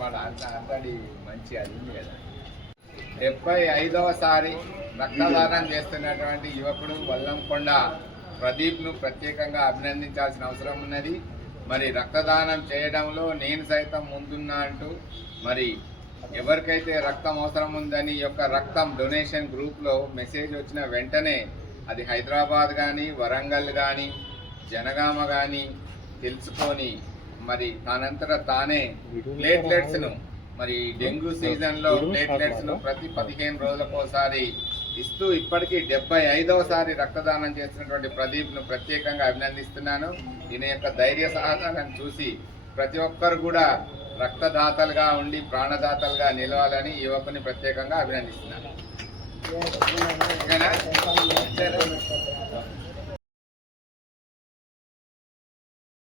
వాడు అంతటి మంచి అది ఉంది కదా. 75వసారి రక్తదానం చేస్తున్నటువంటి యువకుడు వల్లంకొండ ప్రదీప్ను ప్రత్యేకంగా అభినందించాల్సిన అవసరం ఉన్నది. మరి రక్తదానం చేయడంలో నేను సైతం ముందున్నా అంటూ మరి ఎవరికైతే రక్తం అవసరం ఉందని యొక్క రక్తం డొనేషన్ గ్రూప్లో మెసేజ్ వచ్చిన వెంటనే అది హైదరాబాద్ కానీ వరంగల్ కానీ జనగామ కానీ తెలుసుకొని మరి తనంతటా తానే ప్లేట్లెట్స్ను మరి డెంగ్యూ సీజన్లో ప్లేట్లెట్స్ను ప్రతి 15 రోజులకోసారి ఇస్తూ ఇప్పటికీ 75వసారి రక్తదానం చేస్తున్నటువంటి ప్రదీప్ను ప్రత్యేకంగా అభినందిస్తున్నాను. ఈయన యొక్క ధైర్య సాహసాలను చూసి ప్రతి ఒక్కరు కూడా రక్తదాతలుగా ఉండి ప్రాణదాతలుగా నిలవాలని యువకుని ప్రత్యేకంగా అభినందిస్తున్నాను.